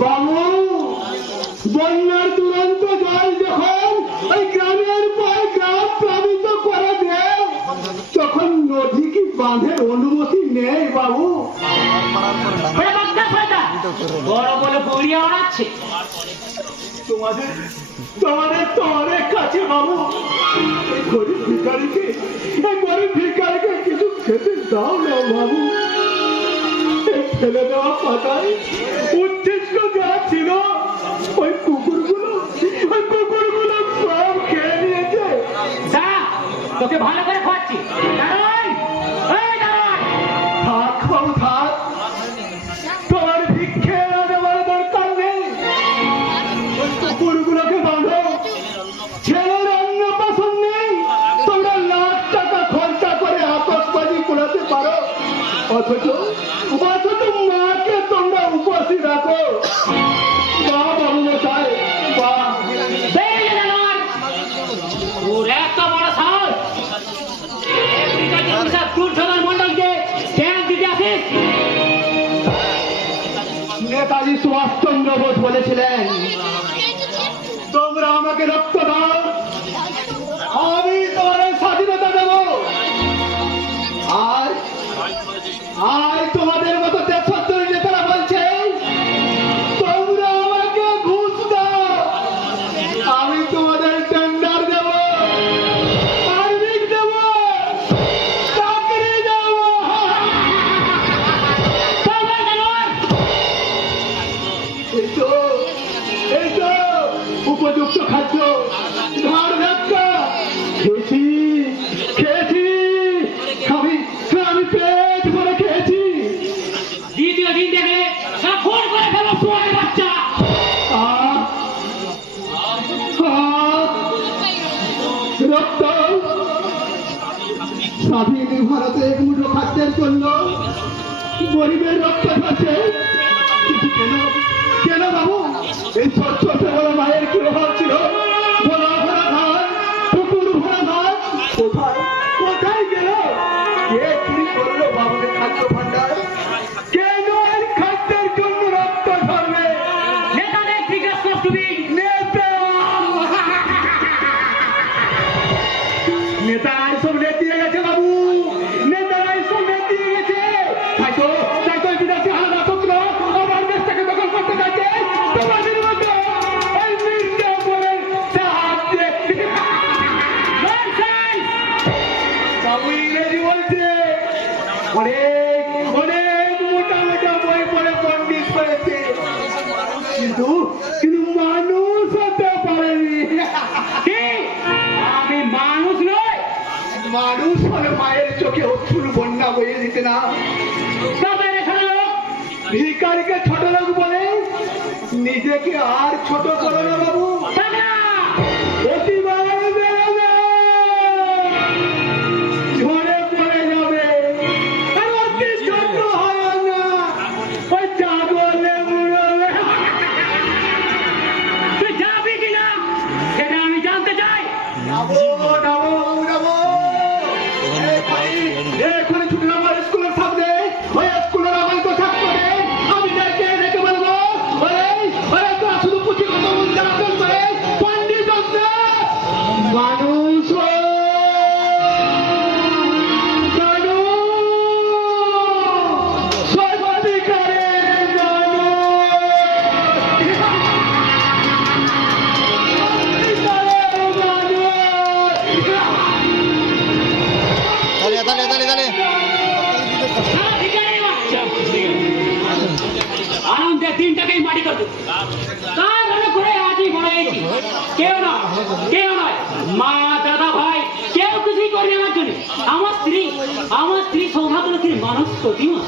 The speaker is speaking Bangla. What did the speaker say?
বাবু, বন্যার দুরন্ত জল যখন ওই গ্রামের পর গ্রাম প্লাবিত করে দেয়, তখন নদী কি বাঁধের অনুমতি নেই বাবু? বড় বলে বড়িয়া ওড়াচ্ছে। তোমাদের তোমাদের তো অনেক কাছে বাবু। এই গরিব ভিখারিকে কিছু খেতে দাও না বাবু। এই ফেলে দেওয়া পাতায় উচ্ছিষ্ট যারা ছিল, ওই কুকুরগুলো সব খেয়ে নিয়েছে। তোকে ভালো করে খাওয়াচ্ছি। থাক বাবু থাক, তোমার ভিক্ষে না দেওয়ার দরকার নেই। ওই কুকুরগুলোকে বাঁধো। ছেলের অন্নপ্রাশন নেই, তোমরা লাখ টাকা খরচা করে আতশবাজি পোড়াতে পারো, অথচ মাকে তোমরা উপস্থিত রাখো। বাহ বাবু মশাই, বাহ। ওর এত বড় সাহস, দুর্যোধন মন্ডলকে ট্যাঙ্ক দিতে আসিস? নেতাজি সুভাষচন্দ্র বোস বলেছিলেন, তোমরা আমাকে রক্ত দাও, আমি তোমাদের স্বাধীনতা দেব। আর তোমাদের মতো দেশদ্রোহী নেতারা বলছে, তোমরা আমাকে ঘুষ দাও, আমি তোমাদের টেন্ডার দেব, পারমিট দেব, চাকরি দেব। এই তো উপযুক্ত খাদ্য, ধার ধাক্কা খেয়েছি, আমি পেট ভরে খেয়েছি। দ্বিতীয় দিন দেখলে সব ফোন করে ফেলো সোয়ার বাচ্চা। রক্ত স্বাধীন ভারতে এক মুঠো খাদ্যের জন্য গরিবের রক্ত ঝরছে। কিন্তু কেন বাবু? এই স্বচ্ছ বড় মায়ের কি অভাব ছিল? ভরা ভরা ভাত, পুকুর ভরা ভাত কোথায় গেল? কে চুরি করলো বাবুদের খাদ্য ভান্ডার? কেন এই খাদ্যের জন্য রক্ত ঝরবে? নেতাদের জিজ্ঞেস করবি। নেতারাই সব রেট দিয়ে গেছে বাবু, নেতারাই সব রেট দিয়ে গেছে। তাই তো বিদেশি হানা শত্রু আমার দেশটাকে দখল করতে যাচ্ছে। তোমাদের মতো এই মির্জাপুরের সাহায্যে। বাবু ইংরেজি বলছে, অনেক মোটা বই পড়ে পন্ডিত হয়েছে, কিন্তু মানুষ হতে পারেনি। আমি মানুষ নই। মানুষ হলে মায়ের চোখে অশ্রুর বন্যা বইয়ে দিতে না। ভিখারিকে ছোট লোক বলে নিজেকে আর ছোট করো না বাবু। ঝরে পড়ে যাবে, অতি ছোট হয় না, ওই চাগলে মুড়বে। তুই যাবি কিনা সেটা আমি জানতে চাই। এখানে ছুটি আমার স্কুলের সামনে, ওই স্কুলের আমার তো থাকতে হবে। আমি রেখে বলবো, তোরা শুধু পুঁথি কথা বলতে করে পন্ডিত মানুষ আনন্দের দিনটাকেই মাটি করতো। তার মনে করে আজই বলেছি, কেউ নয়, মা দাদা ভাই কেউ কিছুই করবে আমার জন্য। আমার স্ত্রী সৌভাগ্যলক্ষ্মীর মানুষ প্রতিমা।